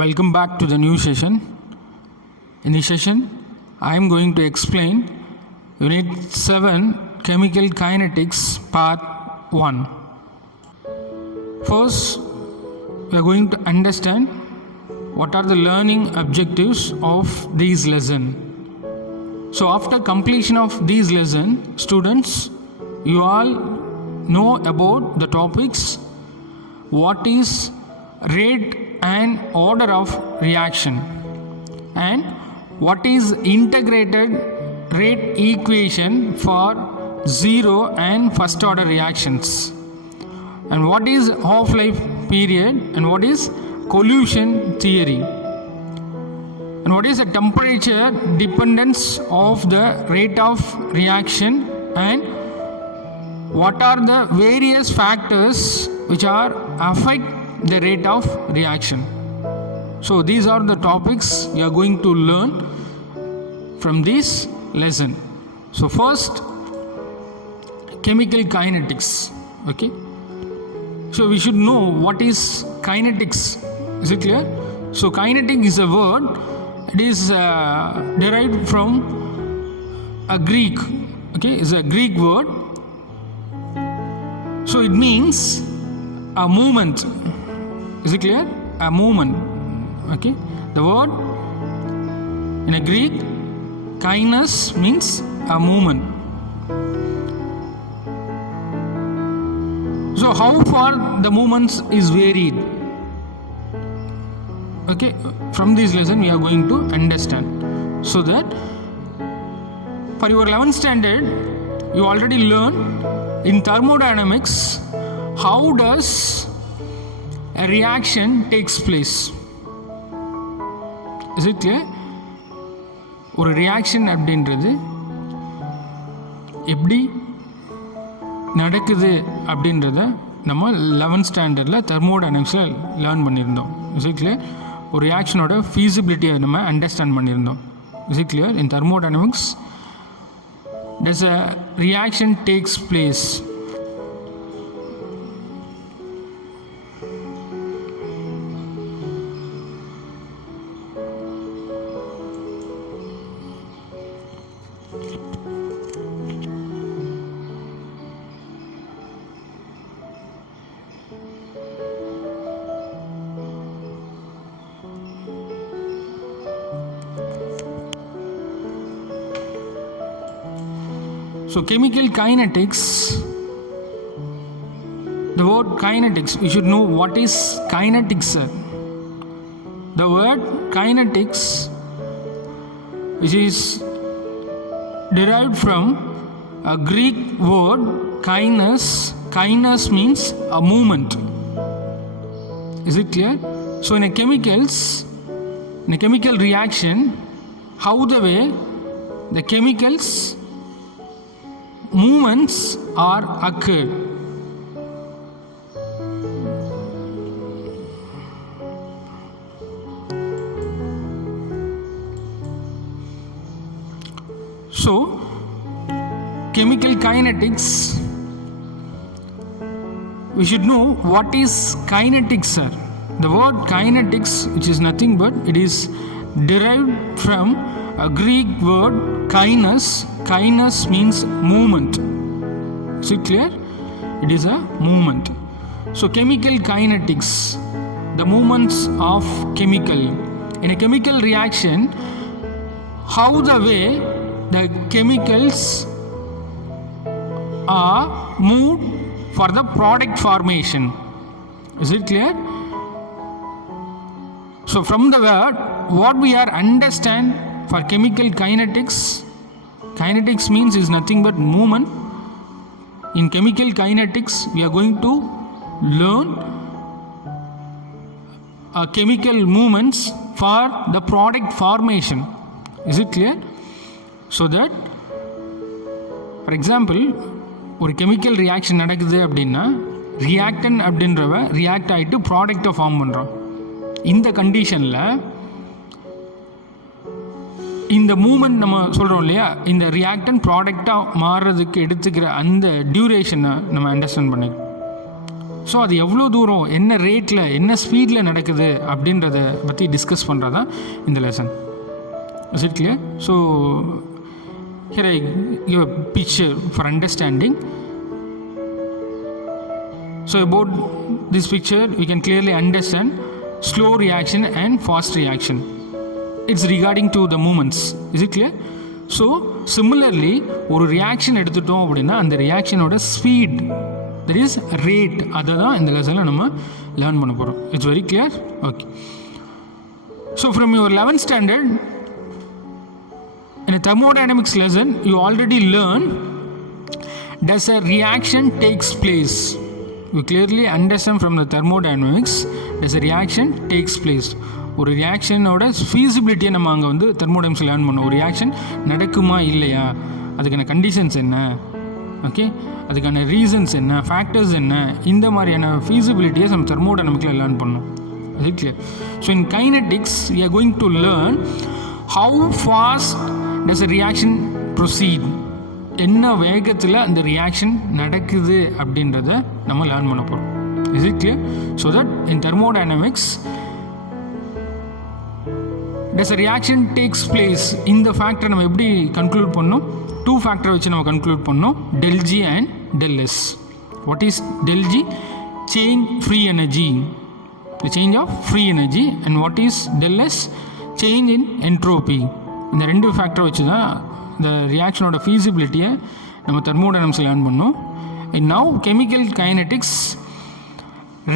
Welcome back to the new session. In this session, I am going to explain Unit 7 Chemical Kinetics Part 1. First, we are going to understand what are the learning objectives of this lesson. So after completion of this lesson, students, you all know about the topics what is rate and order of reaction and what is integrated rate equation for zero and first order reactions and what is half-life period and what is collusion theory and what is the temperature dependence of the rate of reaction and what are the various factors which are affect the rate of reaction. So these are the topics you are going to learn from this lesson. So first, chemical kinetics. Okay. So we should know what is kinetics. Is it clear? So kinetic is a word. It is derived from a Greek. Okay, it's a Greek word. So it means a movement. Is it clear? A movement. Okay. The word in a Greek, kainos means a movement. So how far the movements is varied? Okay. From this lesson we are going to understand. So that for your 11th standard, you already learned in thermodynamics how does a reaction takes place. Is it clear? ஒரு ரியாக்ஷன் அப்படின்றது எப்படி நடக்குது அப்படின்றத நம்ம 11th ஸ்டாண்டர்டில் தெர்மோடைனமிக்ஸில் லேர்ன் பண்ணியிருந்தோம். Is it clear? ஒரு ரியாக்ஷனோட ஃபீஸிபிலிட்டியை நம்ம அண்டர்ஸ்டாண்ட் பண்ணியிருந்தோம். Is it clear? In thermodynamics does a reaction takes place. So chemical kinetics, the word kinetics, we should know what is kinetics, sir. The word kinetics, which is derived from a Greek word kainos. Kainos means a movement. Is it clear? So in a chemical reaction, how the way the chemicals movements are occurred. So chemical kinetics, we should know what is kinetics, sir. The word kinetics, which is nothing but it is derived from a Greek word kainos. Kainos means movement. Is it clear? It is a movement. So chemical kinetics, the movements of chemical. In a chemical reaction, how the way the chemicals are moved for the product formation. Is it clear? So from the word, what we are understand for chemical kinetics, kinetics means is nothing but movement. In chemical kinetics, we are going to learn chemical movements for the product formation. Is it clear? So that, for example, ஒரு chemical reaction நடக்குது அப்படின்னா ரியாக்டன் அப்படின்றவ ரியாக்ட் ஆகிட்டு ப்ராடக்டை ஃபார்ம் பண்ணுறோம். இந்த கண்டிஷனில் இந்த மூமெண்ட் நம்ம சொல்கிறோம் இல்லையா, இந்த ரியாக்டன் ப்ராடக்டாக மாறுறதுக்கு எடுத்துக்கிற அந்த டியூரேஷனை நம்ம அண்டர்ஸ்டாண்ட் பண்ணிக்கணும். ஸோ அது எவ்வளோ தூரம், என்ன ரேட்டில், என்ன ஸ்பீடில் நடக்குது அப்படின்றத பற்றி டிஸ்கஸ் பண்ணுறது தான் இந்த lesson. Is it clear? So here I give a picture for understanding. So about this picture we can clearly understand slow reaction and fast reaction. It's regarding to the movements. Is it clear? So similarly ஒரு ரியாக்ஷன் எடுத்துட்டோம் அப்படின்னா அந்த ரியாக்ஷனோட speed, that is rate, அதை தான் இந்த லெசனில் நம்ம லேர்ன் பண்ண போகிறோம். It's very clear? Okay. So from your 11th standard in a thermodynamics lesson you already learned does a reaction takes place. You clearly understand from the thermodynamics does a reaction takes place. ஒரு ரியாக்ஷனோட ஃபீஸிபிலிட்டியை நம்ம அங்கே வந்து thermodynamics learn பண்ணோம். ஒரு ரியாக்ஷன் நடக்குமா இல்லையா, அதுக்கான கண்டிஷன்ஸ் என்ன, ஓகே, அதுக்கான ரீசன்ஸ் என்ன, ஃபேக்டர்ஸ் என்ன, இந்த மாதிரியான ஃபீஸிபிலிட்டியை நம்ம தெர்மோடைனமிக்கில் லேர்ன் பண்ணோம். அது clear? So in kinetics we are going to learn how fast does a reaction proceed. என்ன வேகத்தில் அந்த ரியாக்ஷன் நடக்குது அப்படின்றத நம்ம லேர்ன் பண்ண போகிறோம். Is it clear? So that in thermodynamics does a reaction takes place, இந்த ஃபேக்டரை நம்ம எப்படி கன்க்ளூட் பண்ணோம்? 2 ஃபேக்டரை வச்சு நம்ம கன்க்ளூட் பண்ணோம், del G and del S. What is del G? Change free energy, the change of free energy. And what is del S? Change in entropy. இந்த 2 ஃபேக்டரை வச்சு தான் இந்த ரியாக்ஷனோட ஃபீஸிபிலிட்டியை நம்ம தெர்மோடைனமிக்ஸ் லேர்ன் பண்ணோம். நவ் கெமிக்கல் கைனடிக்ஸ்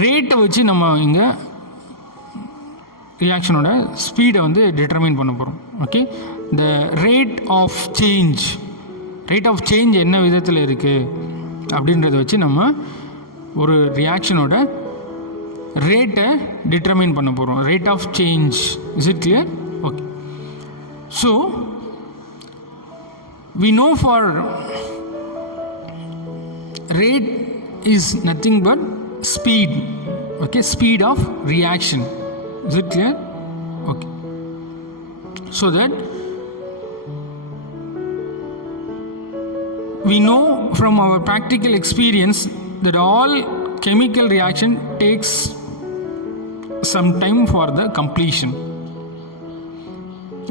ரேட்டை வச்சு நம்ம இங்கே ரியாக்ஷனோட ஸ்பீடை வந்து டிட்டர்மைன் பண்ண போகிறோம். Okay, the rate of change என்ன விதத்தில் இருக்குது அப்படின்றத வச்சு நம்ம ஒரு ரியாக்ஷனோட ரேட்டை டிட்டர்மைன் பண்ண போகிறோம். Rate of change. Is it clear? Okay. So we know for rate is nothing but speed. Okay, speed of reaction. Is it clear? Okay. So that we know from our practical experience that all chemical reaction takes some time for the completion.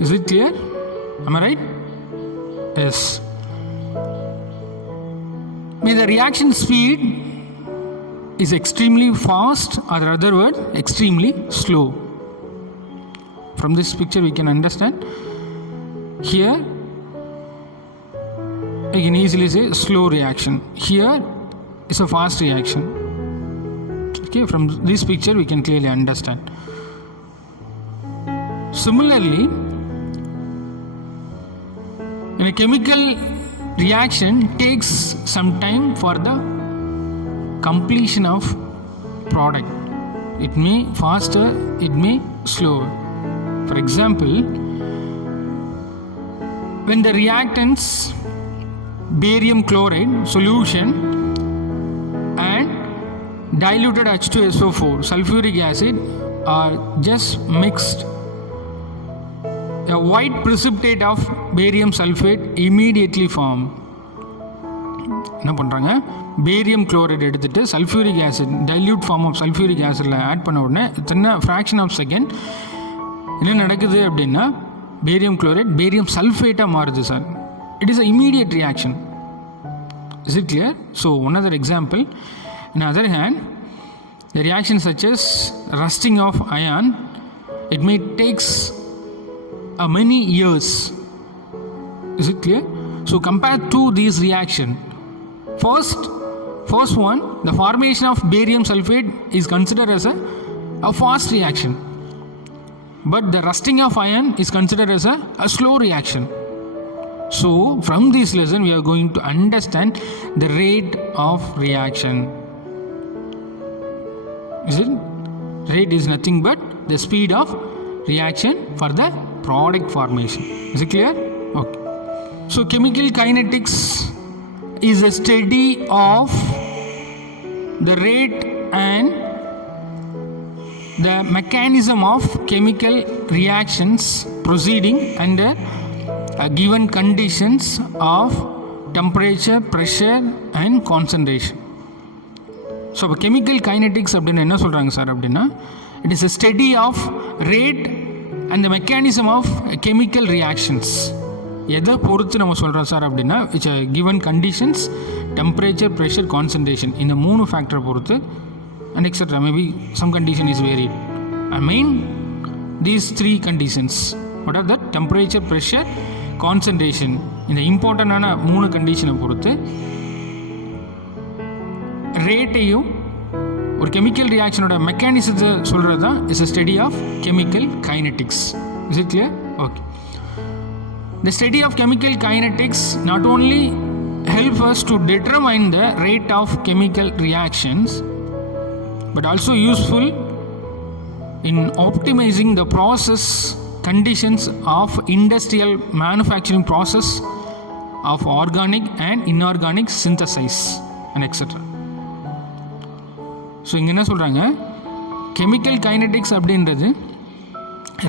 Is it clear? Am I right? Yes. May the reaction speed is extremely fast, or other word extremely slow. From this picture we can understand. Here I can easily say slow reaction. Here is a fast reaction. Okay, from this picture we can clearly understand. Similarly, in a chemical reaction takes some time for the completion of product. It may faster, it may slower. For example, when the reactants barium chloride solution and diluted H2SO4 sulfuric acid are just mixed, a white precipitate of barium sulfate immediately form. என்ன பண்ணுறாங்க, barium chloride எடுத்துகிட்டு sulphuric acid, dilute form of sulphuric ஆசிடில் add பண்ண உடனே சின்ன fraction of second என்ன நடக்குது அப்படின்னா பேரியம் குளோரைட் பேரியம் சல்ஃபேட்டாக மாறுது sir. It is a immediate reaction. Is it clear? So one other example, in other hand the reaction such as rusting of iron, it may takes many years. Is it clear? So compared to these reaction, first one, the formation of barium sulfate is considered as a fast reaction, but the rusting of iron is considered as a slow reaction. So from this lesson we are going to understand the rate of reaction. Is it? Rate is nothing but the speed of reaction for the product formation. Is it clear? Okay. So chemical kinetics is a study of the rate and the mechanism of chemical reactions proceeding under given conditions of temperature, pressure and concentration. So இப்போ chemical kinetics அப்படின்னு என்ன சொல்கிறாங்க sir அப்படின்னா, it is a study of rate and the mechanism of chemical reactions. எதை பொறுத்து நம்ம சொல்கிறோம் sir அப்படின்னா, it's given conditions, temperature, pressure, concentration, இந்த 3 ஃபேக்டரை பொறுத்து and etcetera. Maybe some condition is varied. Main these 3 conditions, what are that? Temperature, pressure, concentration. இந்த இம்பார்ட்டண்டான 3 கண்டிஷனை பொறுத்து ரேட்டையும் ஒரு கெமிக்கல் ரியாக்ஷனோட மெக்கானிசத்தை சொல்கிறது தான் is a study of chemical kinetics. Is it clear? Okay. The study of chemical kinetics not only help us to determine the rate of chemical reactions but also useful in optimizing the process conditions of industrial manufacturing process of organic and inorganic synthesis and etc. So இங்கே என்ன சொல்கிறாங்க, chemical kinetics அப்படின்றது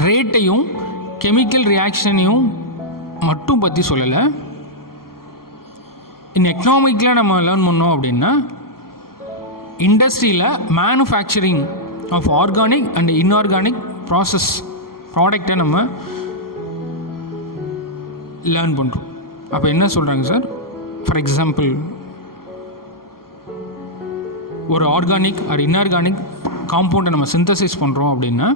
ரேட்டையும் கெமிக்கல் ரியாக்ஷனையும் மட்டும் பற்றி சொல்லலை. இன் எக்கனாமிக்கில் நம்ம லேர்ன் பண்ணோம் அப்படின்னா, இண்டஸ்ட்ரியில் manufacturing of organic and inorganic process ப்ராடக்டை நம்ம லேர்ன் பண்ணுறோம். அப்போ என்ன சொல்கிறாங்க சார், ஃபார் எக்ஸாம்பிள் ஒரு ஆர்கானிக் ஆர் இன்ஆர்கானிக் காம்பவுண்டை நம்ம சிந்தசைஸ் பண்ணுறோம் அப்படின்னா,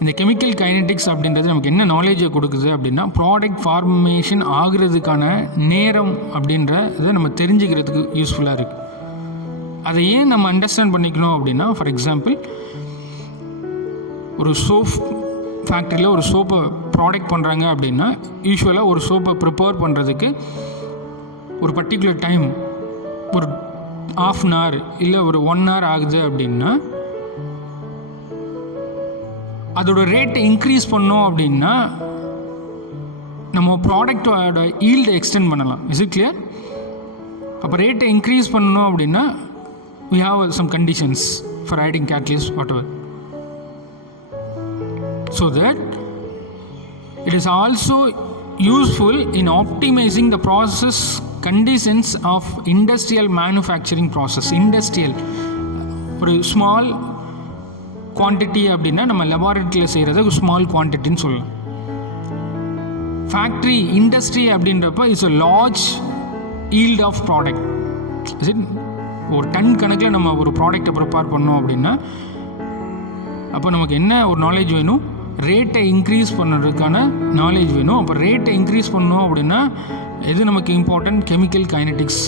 இந்த கெமிக்கல் கைனடிக்ஸ் அப்படின்றது நமக்கு என்ன நாலேஜை கொடுக்குது அப்படின்னா, ப்ராடக்ட் ஃபார்மேஷன் ஆகிறதுக்கான நேரம் அப்படின்ற இதை நம்ம தெரிஞ்சுக்கிறதுக்கு யூஸ்ஃபுல்லாக இருக்குது. அதை ஏன் நம்ம அண்டர்ஸ்டாண்ட் பண்ணிக்கணும் அப்படின்னா, ஃபார் எக்ஸாம்பிள் ஒரு சோப் ஃபேக்ட்ரியில் ஒரு சோப்பை ப்ராடக்ட் பண்ணுறாங்க அப்படின்னா, யூஸ்வலாக ஒரு சோப்பை ப்ரிப்பேர் பண்ணுறதுக்கு ஒரு பர்டிகுலர் டைம், ஒரு ½ an hour இல்லை ஒரு 1 hour ஆகுது அப்படின்னா, அதோட ரேட்டை இன்க்ரீஸ் பண்ணோம் அப்படின்னா நம்ம ப்ராடக்டோட ஈல்டை எக்ஸ்டெண்ட் பண்ணலாம். Is it clear? அப்போ ரேட்டை இன்க்ரீஸ் பண்ணணும் அப்படின்னா we have some conditions for adding catalyst whatever, so that it is also useful in optimizing the process conditions of industrial manufacturing process. Industrial ஒரு ஸ்மால் குவான்டிட்டி அப்படின்னா நம்ம லெபார்ட்டரியில் செய்கிறது ஒரு ஸ்மால் குவான்டிட்டின்னு சொல்லலாம். ஃபேக்ட்ரி இண்டஸ்ட்ரி அப்படின்றப்ப it's a large yield of product. Is it? ஒரு டன் கணக்கில் நம்ம ஒரு ப்ராடக்டை ப்ரிப்பேர் பண்ணோம் அப்படின்னா, அப்போ நமக்கு என்ன ஒரு நாலேஜ் வேணும், ரேட்டை இன்க்ரீஸ் பண்ணுறதுக்கான நாலேஜ் வேணும். அப்போ ரேட்டை இன்க்ரீஸ் பண்ணோம் அப்படின்னா எது நமக்கு இம்பார்ட்டன்ட், கெமிக்கல் கைனடிக்ஸ்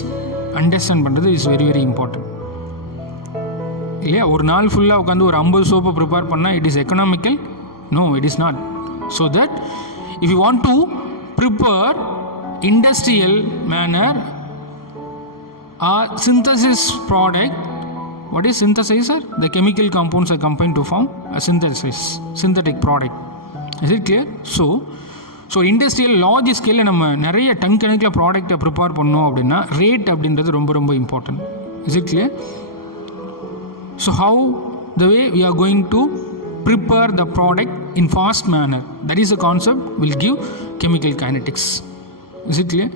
அண்டர்ஸ்டாண்ட் பண்ணுறது இஸ் வெரி வெரி இம்பார்ட்டன்ட் இல்லையா? ஒரு நாள் ஃபுல்லாக உட்காந்து ஒரு 50 சோப்பை ப்ரிப்பேர் பண்ணால் it is economical? No, it is not. So that if you want to prepare industrial manner synthesis product, what is synthesizer? The chemical compounds are combined to form a synthetic product. Is it clear? So industrial large ஸ்கேலில் நம்ம நிறைய டன் கணக்கில் ப்ராடக்டை ப்ரிப்பேர் பண்ணோம் அப்படின்னா ரேட் அப்படின்றது ரொம்ப ரொம்ப important. Is it clear? So how the way we are going to prepare the product in fast manner, that is a concept will give chemical kinetics. Is it clear?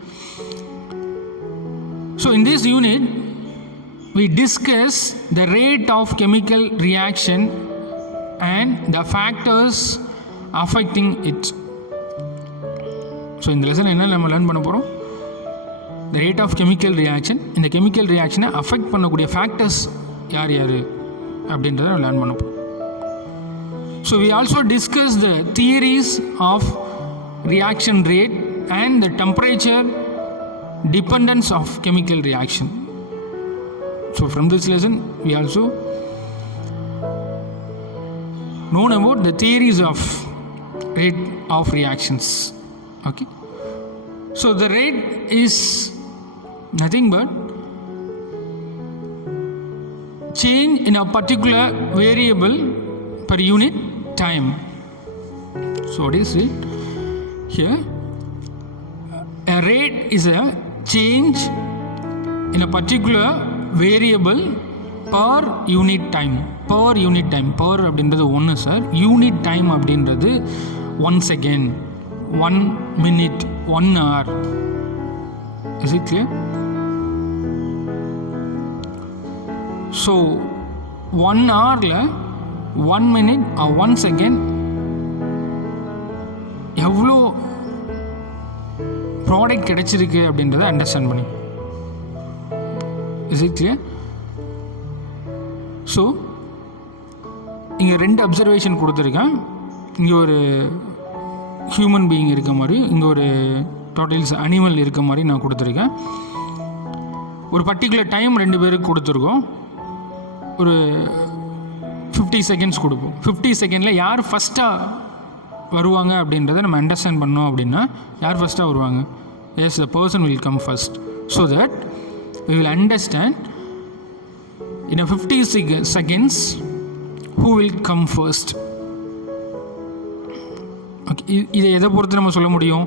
So in this unit we discuss the rate of chemical reaction and the factors affecting it. So in the lesson என்ன நம்ம லேர்ன் பண்ண போகிறோம், the rate of chemical reaction, இந்த chemical reaction affect பண்ணக்கூடிய ஃபேக்டர்ஸ் யார் யார் அப்படின்றத லேர்ன் பண்ண போகிறோம். So we also discuss the theories of reaction rate and the temperature dependence of chemical reaction. So from this lesson we also known about the theories of rate of reactions. Okay, so the rate is nothing but change in a particular variable per unit time. So what is it here? A rate is a change in a particular variable per unit time. Per unit time, per அப்படின்றது ஒன்று sir, unit time அப்படின்றது 1 second, 1 minute, 1 hour. Is it clear? So 1 hourல 1 minute or 1 second எவ்வளோ ப்ராடக்ட் கிடைச்சிருக்கு அப்படின்றத அண்டர்ஸ்டாண்ட் பண்ணி. Is it clear? So இங்கே 2 அப்சர்வேஷன் கொடுத்துருக்கேன். இங்கே ஒரு ஹியூமன் பீயிங் இருக்க மாதிரி, இங்கே ஒரு டோட்டல்ஸ் அனிமல் இருக்க மாதிரி நான் கொடுத்துருக்கேன். ஒரு பர்டிகுலர் டைம் 2 பேருக்கு கொடுத்துருக்கோம். ஒரு 50 seconds கொடுப்போம். 50 செகண்டில் யார் ஃபஸ்ட்டாக வருவாங்க அப்படின்றத நம்ம அண்டர்ஸ்டாண்ட் பண்ணோம். அப்படின்னா யார் ஃபஸ்ட்டாக வருவாங்க? Yes, the person will come first. So that we will understand in a 50 seconds who will come first. Okay, இதை எதை பொறுத்து நம்ம சொல்ல முடியும்?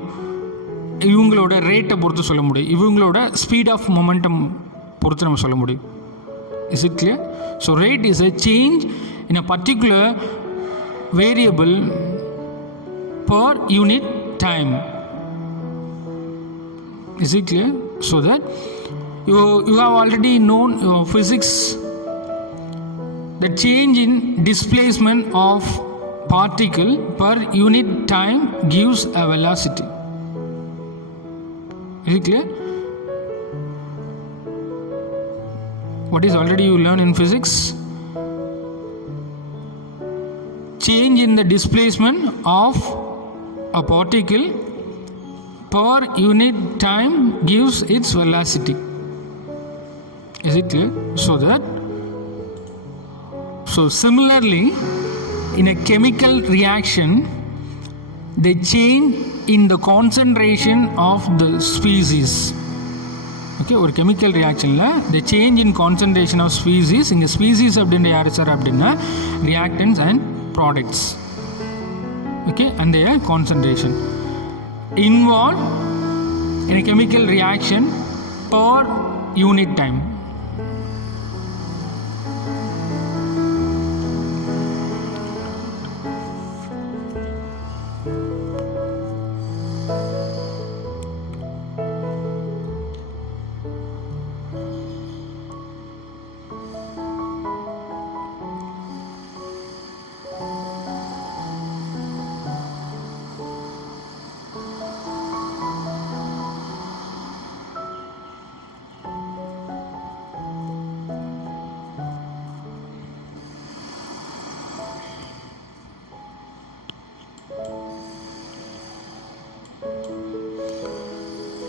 இவங்களோட ரேட்டை பொறுத்து சொல்ல முடியும், இவங்களோட ஸ்பீட் ஆஃப் மொமெண்டம் பொறுத்து நம்ம சொல்ல முடியும். Is it clear? So rate is a change in a particular variable per unit time. Is it clear? So that you have already known physics, the change in displacement of particle per unit time gives a velocity. Is it clear? What is already you learn in physics? Change in the displacement of a particle per unit time gives its velocity. Is it clear? So similarly, in a chemical reaction, the change in the concentration of the species. Okay, ஒரு கெமிக்கல் ரியாக்ஷனில் the change in concentration of species, இங்கே species அப்படின்ற யார் சார் அப்படின்னா reactants and products. Okay, and their concentration involved in a chemical reaction per unit time.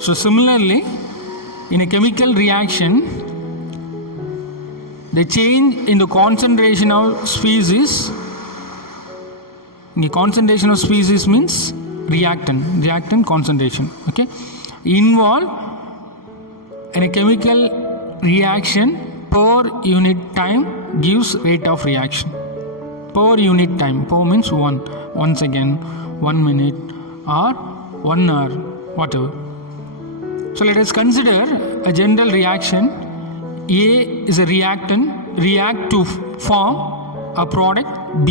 So similarly, in a chemical reaction, the change in the concentration of species, the concentration of species means reactant concentration, okay, involved in a chemical reaction per unit time gives rate of reaction. Per unit time, per means 1 second, 1 minute or 1 hour, whatever. So let us consider a general reaction. A is a reactant, react to form a product B.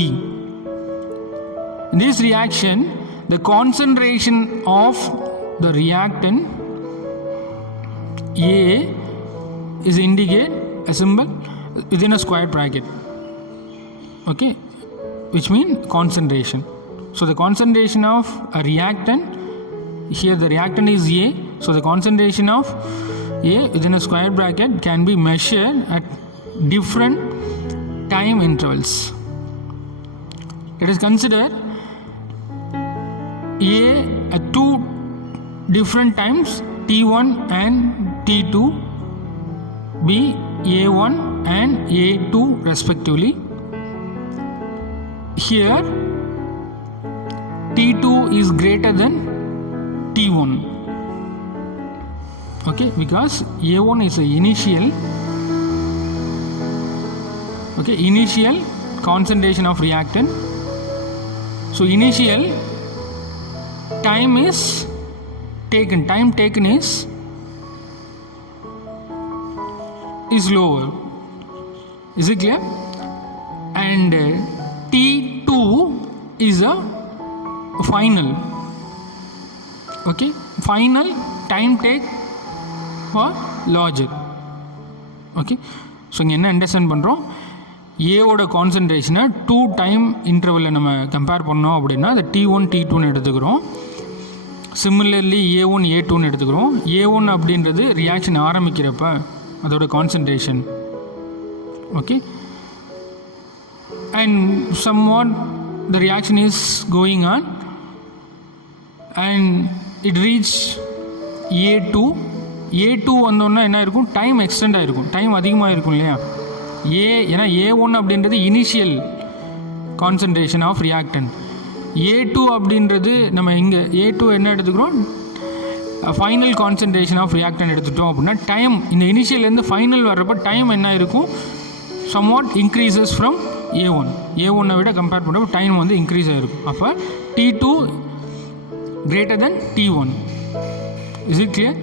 In this reaction, the concentration of the reactant A is indicate a symbol within a square bracket, okay, which means concentration. So the concentration of a reactant, here the reactant is A, so the concentration of A within a square bracket can be measured at different time intervals. Let us consider A at 2 different times, T1 and T2, B A1 and A2 respectively. Here T2 is greater than T1, okay, because A1 is a initial concentration of reactant. So initial time taken is lower. Is it clear? And T2 is a final, okay, final time take for larger, okay. So இங்கே என்ன அண்டர்ஸ்டாண்ட் பண்ணுறோம், ஏவோட கான்சன்ட்ரேஷனை 2 டைம் இன்டர்வலில் நம்ம கம்பேர் பண்ணோம் அப்படின்னா அதை T1 T2ன்னு எடுத்துக்கிறோம். சிமிலர்லி A1 A2ன்னு எடுத்துக்கிறோம். A1 அப்படின்றது ரியாக்ஷன் ஆரம்பிக்கிறப்ப அதோட concentration. Okay, and somewhat the reaction is going on and it reach A2 வந்தோன்னா என்ன இருக்கும், டைம் எக்ஸ்டெண்ட் ஆகிருக்கும், டைம் அதிகமாக இருக்கும் இல்லையா. ஏன்னா A1 அப்படின்றது initial concentration of reactant. A2 அப்படின்றது நம்ம இங்கே A2 என்ன எடுத்துக்கிறோம், ஃபைனல் கான்சன்ட்ரேஷன் ஆஃப் ரியாக்டன்ட் எடுத்துட்டோம் அப்படின்னா டைம் இந்த இனிஷியல்லேருந்து ஃபைனல் வர்றப்போ டைம் என்ன இருக்கும், சம்வாட் இன்க்ரீசஸ் ஃப்ரம் A1 விட கம்பேர் பண்ணுறப்போ டைம் வந்து இன்க்ரீஸ் ஆகிருக்கும். அப்போ T2 greater than T1. Is it clear?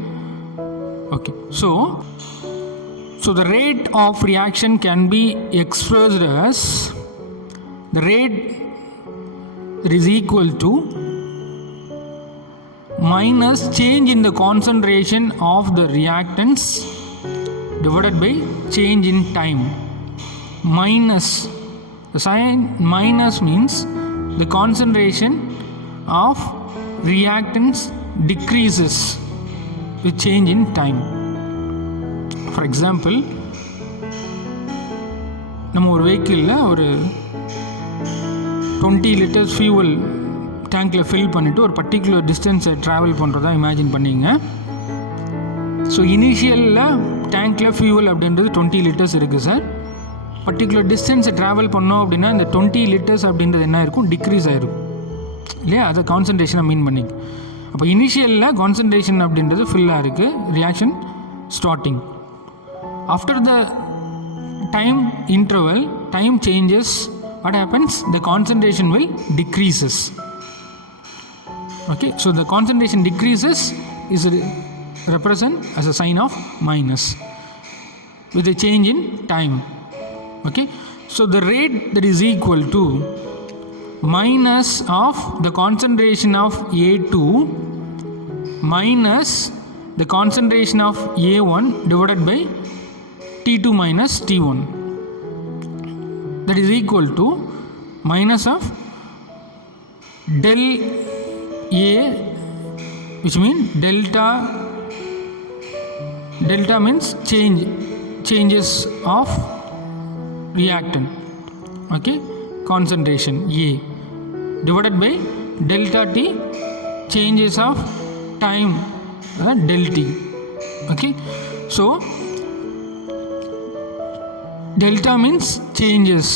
Okay, so the rate of reaction can be expressed as the rate that is equal to minus change in the concentration of the reactants divided by change in time. Minus, the sign minus means the concentration of reactants decreases with change in time. For example, நம்ம ஒரு வெஹிக்கிளில் ஒரு 20 liters fuel டேங்க்கில் ஃபில் பண்ணிவிட்டு ஒரு பர்டிகுலர் டிஸ்டன்ஸை ட்ராவல் பண்ணுறதா இமேஜின் பண்ணிங்க. ஸோ இனிஷியலில் டேங்க்கில் ஃபியூவல் அப்படின்றது 20 liters இருக்குது சார். பர்டிகுலர் டிஸ்டன்ஸை ட்ராவல் பண்ணோம் அப்படின்னா இந்த 20 liters அப்படின்றது என்ன இருக்கும், டிக்ரீஸ் ஆகிருக்கும் இல்லையா. அதை கான்சன்ட்ரேஷனை மீன் பண்ணிங்க. அப்போ இனிஷியலில் கான்சன்ட்ரேஷன் அப்படின்றது ஃபுல்லாக இருக்குது, reaction starting. After the time interval, time changes, what happens, the concentration will decreases. Okay, so the concentration decreases is represent as a sign of minus with a change in time. Okay, so the rate that is equal to minus of the concentration of A2 minus the concentration of A1 divided by T2 minus T1, that is equal to minus of del A, which means delta means changes of reactant, okay, concentration A, divided by delta T, changes of time, del T. Okay, so delta means changes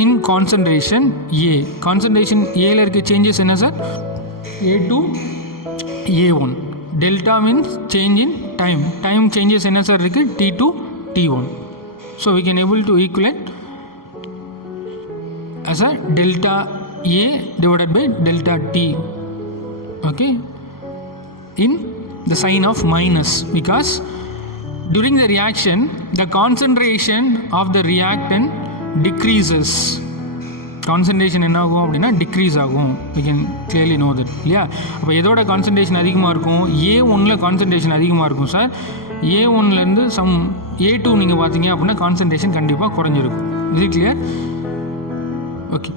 in concentration A. Concentration A ல இருக்க changes என்ன sir, A2 A1. delta means change in time. Time changes என்ன சார் இருக்கு, T2 T1. So we can able to equate as a delta A divided by delta T. Okay, in the sign of minus, because during the reaction the concentration of the reactant decreases. Concentration என்ன ஆகும் அப்படின்னா decrease ஆகும். We can clearly know that இல்லையா. அப்போ எதோட கான்சன்ட்ரேஷன் அதிகமாக இருக்கும், A1ல் கான்சன்ட்ரேஷன் அதிகமாக இருக்கும் சார். A1லேருந்து A2 நீங்கள் பார்த்தீங்க அப்படின்னா கான்சன்ட்ரேஷன் கண்டிப்பாக குறைஞ்சிருக்கும். இது clear? Okay,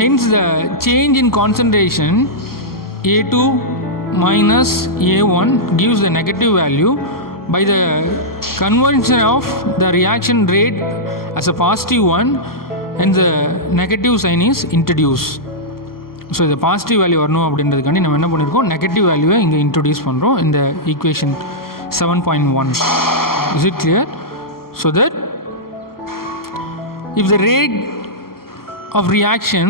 hence the change in concentration A2 minus A1 gives the negative value. By the conversion of the reaction rate as a positive one and the negative sign is introduced. So the positive value வரணும் அப்படின்றதுக்காண்டி நம்ம என்ன பண்ணியிருக்கோம், நெகட்டிவ் வேல்யூவை இங்கே இன்ட்ரடியூஸ் பண்ணுறோம் இந்த ஈக்குவேஷன் 7.1. Is it clear? So that if the rate of reaction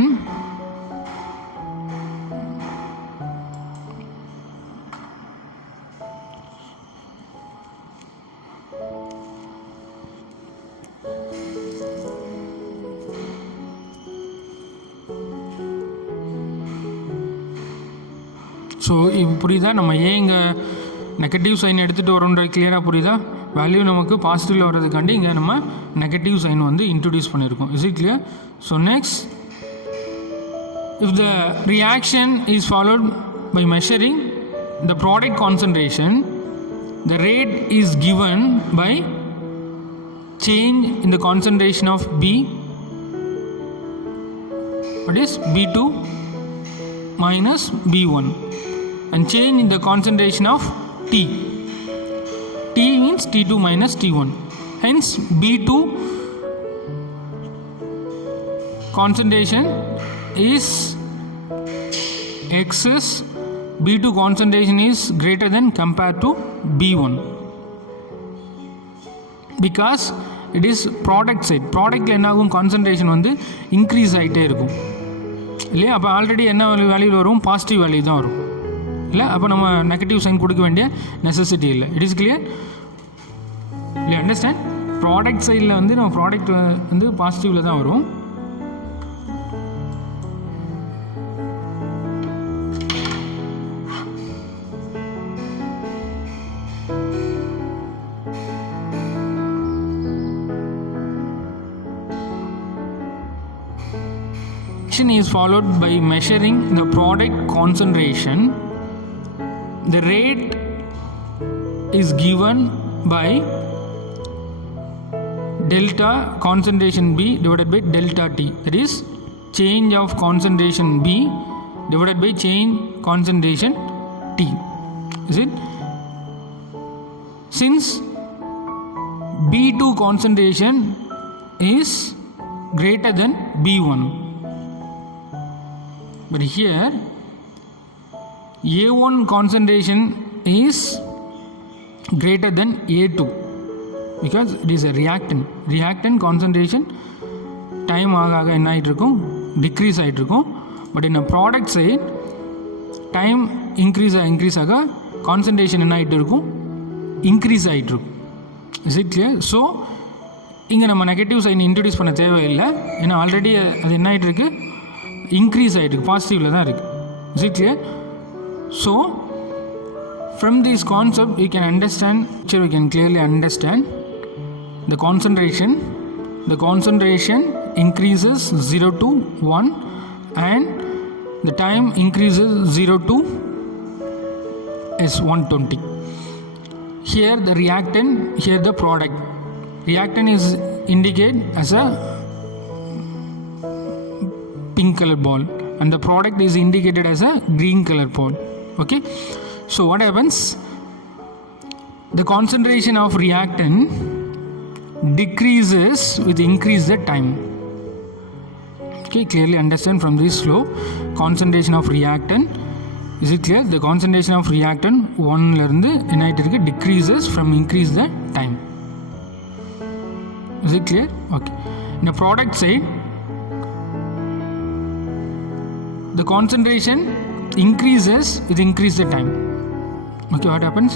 so இப்போ புரியுதா, நம்ம ஏன் இங்கே நெகட்டிவ் சைன் எடுத்துகிட்டு வரோன்ற கிளியராக புரியுதா. வேல்யூ நமக்கு பாசிட்டிவில் வர்றதுக்காண்டி இங்கே நம்ம நெகட்டிவ் சைன் வந்து இன்ட்ரடியூஸ் பண்ணியிருக்கோம். Is it clear? So next, if the reaction is followed by measuring the product concentration, the rate is given by change in the concentration of B, what is B2 minus B1, and change in the concentration of T. T means T2 minus T1. Hence B2 concentration is excess, B2 concentration is greater than compared to B1 because it is product side. ப்ராடக்ட்டில் என்ன ஆகும், கான்சன்ட்ரேஷன் வந்து இன்க்ரீஸ் ஆகிட்டே இருக்கும் இல்லையா. அப்போ ஆல்ரெடி என்ன வேல்யூ வரும், பாசிட்டிவ் வேல்யூ தான் வரும் இல்லை. அப்போ நம்ம நெகட்டிவ் சைன் கொடுக்க வேண்டிய நெசசிட்டி இல்லை. இட் இஸ் கிளியர் இல்லை? அண்டர்ஸ்டாண்ட்? ப்ராடக்ட் சைடில் வந்து நம்ம ப்ராடக்ட் வந்து பாசிட்டிவில் தான் வரும். Is followed by measuring the product concentration. The rate is given by delta concentration B divided by delta T. That is change of concentration B divided by change concentration T. Is it? Since B2 concentration is greater than B1, but here A1 concentration is greater than A2 because it is a reactant. Reactant concentration time ஆக என்ன ஆகிட்டு இருக்கும், decrease ஆகிட்டு இருக்கும். But in product side time increase ஆக concentration என்ன ஆகிட்டு இருக்கும், இன்க்ரீஸ் ஆகிட்டு இருக்கும். Is it clear? ஸோ இங்கே நம்ம நெகட்டிவ் சைன் இன்ட்ரடியூஸ் பண்ண தேவையில்லை. ஏன்னா ஆல்ரெடி அது என்ன ஆகிட்டு இருக்குது, increase ஆகிட்டு பாசிட்டிவில் தான் இருக்குது. Is it clear? So from this concept you can understand, you can clearly understand the concentration increases 0 to 1 and the time increases 0 to is 120. Here the reactant, here the product. Reactant is indicated as a pink color ball and the product is indicated as a green color ball. Okay, so what happens, the concentration of reactant decreases with increase the time. Okay, clearly understand from this flow, concentration of reactant, is it clear? The concentration of reactant 1 ல இருந்து என்ன ஆயிட்டு இருக்கு, decreases from increase the time. Is it clear? Okay, in the product side the concentration increases with increase the time. Okay, what happens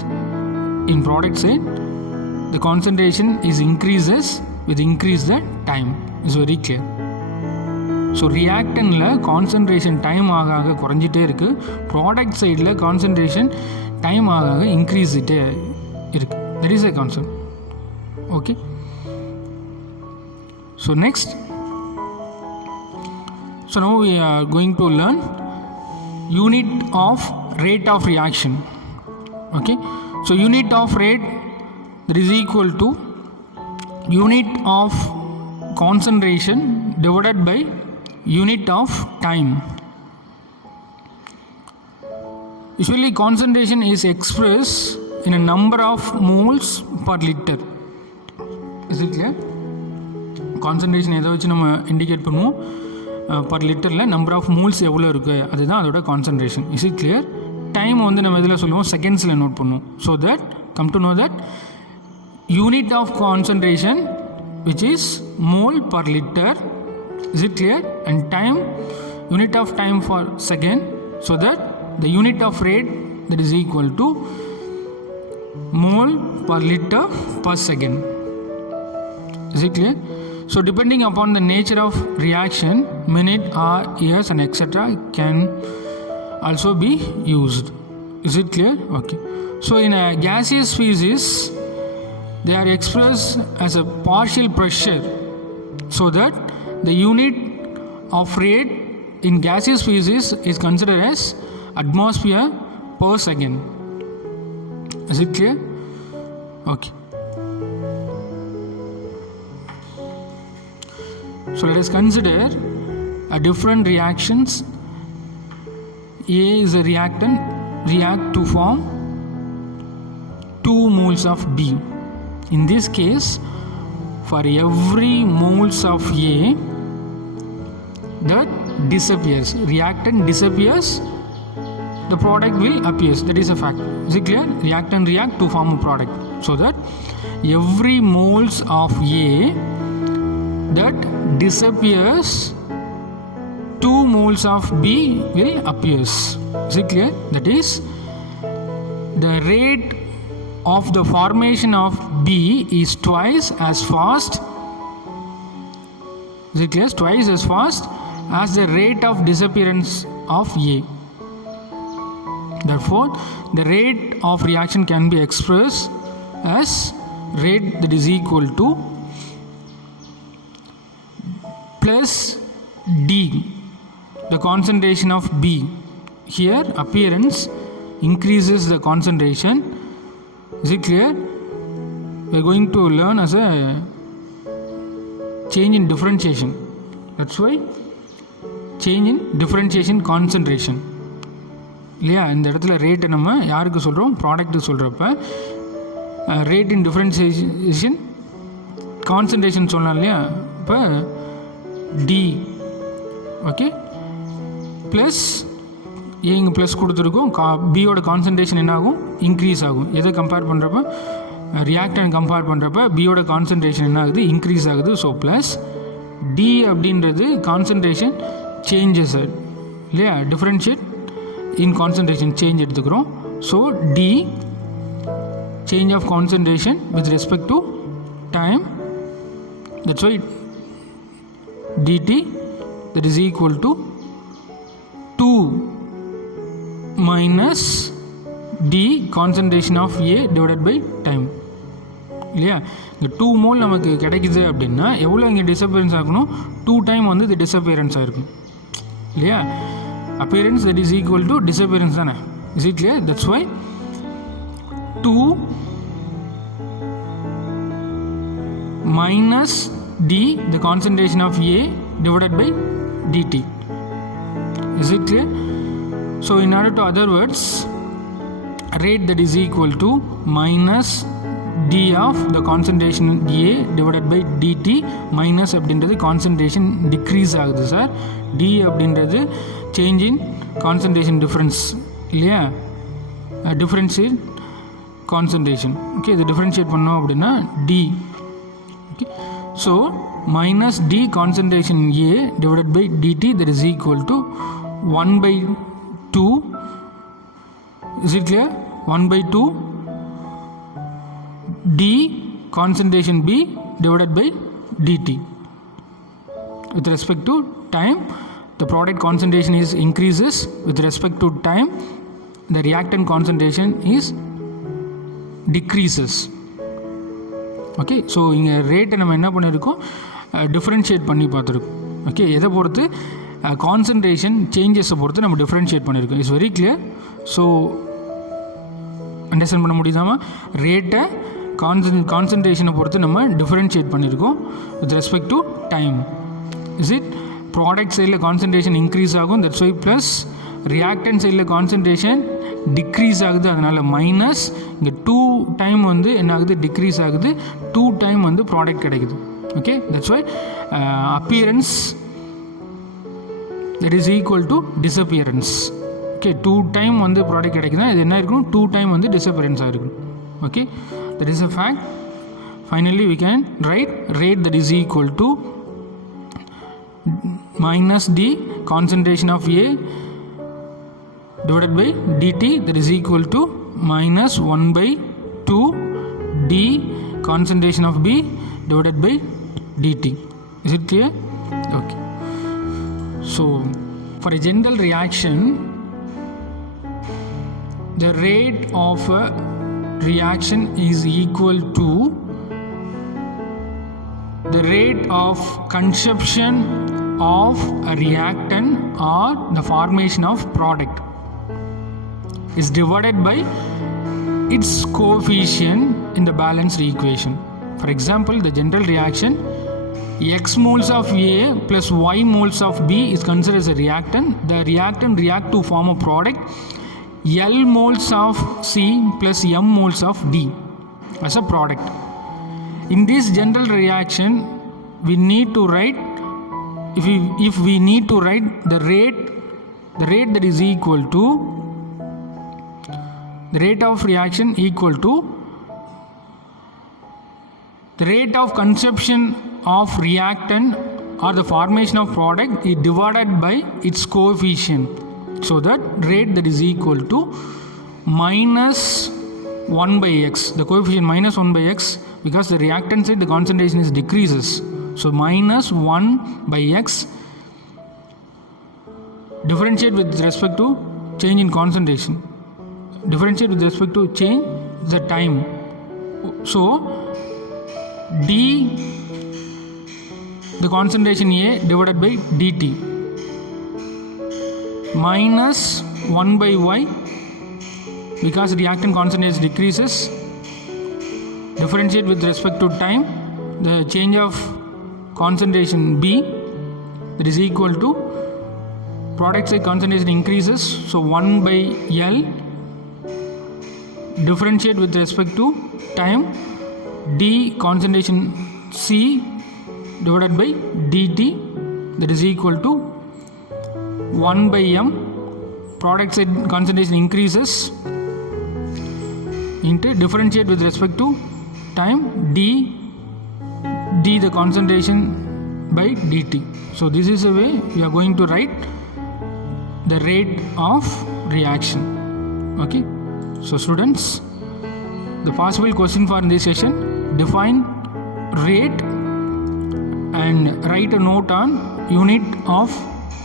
in product side, the concentration is increases with increase the time. Is very clear. So ரியாக்டனில் concentration time ஆக ஆக குறைஞ்சிட்டே இருக்குது, ப்ராடக்ட் சைடில் concentration time ஆக ஆக இன்க்ரீஸ்ட்டே இருக்குது. That is a concept. Okay, so next, so now we are going to learn unit of rate of reaction. Okay, so unit of rate, that is equal to unit of concentration divided by unit of time. Usually concentration is expressed in a number of moles per liter. Is it clear? Concentration எதை வச்சு நம்ம indicate பண்ணுவோம், per லிட்டரில் number of moles எவ்வளோ இருக்குது அதுதான் அதோட concentration. Is it clear? Time வந்து நம்ம இதில் சொல்லுவோம், செகண்ட்ஸில் நோட் பண்ணுவோம். So that come to know that unit of concentration which is mole per liter. Is it clear? And time, unit of time for second, so that the unit of rate, that is equal to mole per liter per second. Is it clear? So depending upon the nature of reaction, minute, hour, years and etc. can also be used. Is it clear? Okay, so in a gaseous species they are expressed as a partial pressure, so that the unit of rate in gaseous species is considered as atmosphere per second. Is it clear? Okay, So let us consider a different reactions. A is a reactant, react to form 2 moles of B. In this case, for every moles of A that disappears, reactant disappears, the product will appear. That is a fact. Is it clear? Reactant react to form a product. So that every moles of A that disappears, 2 moles of B will appears. Is it clear? That is, the rate of the formation of B is twice as fast. Is it clear? Twice as fast as the rate of disappearance of A. Therefore, the rate of reaction can be expressed as rate that is equal to plus D, the concentration of B. Here, appearance increases the concentration. Is it clear? We are going to learn as a change in differentiation. That's why change in differentiation concentration. இல்லையா, இந்த இடத்துல ரேட்டை நம்ம யாருக்கு சொல்கிறோம்? ப்ராடக்ட்டு சொல்கிறப்ப ரேட் இன் differentiation concentration சொல்லலாம் இல்லையா. இப்போ டி ஓகே ப்ளஸ் இங்கே ப்ளஸ் கொடுத்துருக்கோம். பியோட கான்சன்ட்ரேஷன் என்ன ஆகும்? இன்க்ரீஸ் ஆகும். எதை கம்பேர் பண்ணுறப்ப? ரியாக்டன் கம்பேர் பண்ணுறப்ப பியோட கான்சன்ட்ரேஷன் என்ன ஆகுது? இன்க்ரீஸ் ஆகுது. ஸோ ப்ளஸ் டி அப்படின்றது கான்சன்ட்ரேஷன் சேஞ்சஸ் இல்லையா, டிஃப்ரென்ஷியேட் in concentration change எடுத்துக்கிறோம். So D change of concentration with respect to time, that's why dt that is equal to 2 minus D concentration of A divided by time. இல்லையா, இந்த 2 மோல் நமக்கு கிடைக்குது அப்படின்னா எவ்வளோ இங்கே டிஸப்பியரன்ஸ் ஆகணும்? 2 டைம் வந்து இது டிஸப்பியரன்ஸ் ஆகிருக்கும் இல்லையா. Appearance that is equal to disappearance தானே. Is it clear? That's why 2 minus D, the concentration of A divided by dt. Is it clear? So in order to other words, rate that is equal to minus D of the concentration A divided by dt minus அப்படின்றது concentration decrease ஆகுது sir. D அப்படின்றது change in concentration difference இல்லையா, differentiate concentration. Okay, இது differentiate பண்ணோம் அப்படின்னா D. Okay, so minus D concentration A divided by dt that is equal to 1/2. Is it clear? 1/2 D concentration B divided by dt. With respect to time, the product concentration is increases. With respect to time, the reactant concentration is decreases. Okay, so இங்கே ரேட்டை நம்ம என்ன பண்ணியிருக்கோம்? டிஃப்ரென்ஷியேட் பண்ணி பார்த்துருக்கோம். ஓகே, எதை பொறுத்து? கான்சன்ட்ரேஷன் சேஞ்சஸை பொறுத்து நம்ம டிஃப்ரென்ஷியேட் பண்ணியிருக்கோம். It's very clear. So understand பண்ண முடியுதாமா? ரேட்டை கான்சன்ட்ரேஷனை பொறுத்து நம்ம டிஃப்ரென்ஷியேட் பண்ணியிருக்கோம் with respect to time. Is it? Product சைடில் கான்சன்ட்ரேஷன் இன்க்ரீஸ் ஆகும், தட்ஸ் வை ப்ளஸ். ரியாக்டன்ட் சைடில் கான்சன்ட்ரேஷன் டிக்ரீஸ் ஆகுது, அதனால் மைனஸ். இங்கே 2 டைம் வந்து என்ன ஆகுது? டிக்ரீஸ் ஆகுது. 2 டைம் வந்து ப்ராடக்ட் கிடைக்குது. Okay, that's why appearance that is equal to disappearance. Okay, 2 time வந்து ப்ராடக்ட் கிடைக்குதுன்னா இது என்ன இருக்கணும்? 2 டைம் வந்து டிஸப்பியரன்ஸாக இருக்கணும். Okay, that is a fact. Finally we can write rate that is equal to minus D concentration of A divided by dt that is equal to minus 1/2 D concentration of B divided by dt. Is it clear? Okay. So for a general reaction, the rate of a reaction is equal to the rate of consumption of a reactant or the formation of product is divided by its coefficient in the balanced equation. For example, the general reaction X moles of A plus Y moles of B is considered as a reactant. The reactant react to form a product L moles of C plus M moles of D as a product. In this general reaction, we need to write, if we need to write the rate that is equal to the rate of reaction equal to the rate of consumption of reactant or the formation of product is divided by its coefficient. So that rate that is equal to minus 1 by x. The coefficient minus 1 by x, because the reactant side the concentration is decreases. So minus 1 by x, differentiate with respect to change in concentration. Differentiate with respect to change the time. So d, the concentration A divided by dt, minus 1 by y, because reactant concentration decreases. Differentiate with respect to time, the change of concentration B, that is equal to product side concentration increases, so 1 by L. Differentiate with respect to time, D concentration C divided by dt, that is equal to 1 by M. Product side concentration increases into differentiate with respect to time, D the concentration by dt. So this is the way we are going to write the rate of reaction. Okay. So students, the possible question for this session: define rate and write a note on unit of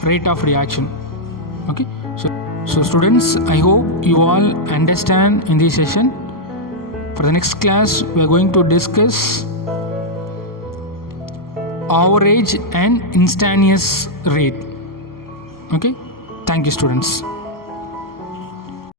rate of reaction. Okay. So students, I hope you all understand in this session. For the next class, we are going to discuss average and instantaneous rate. Okay. Thank you, students.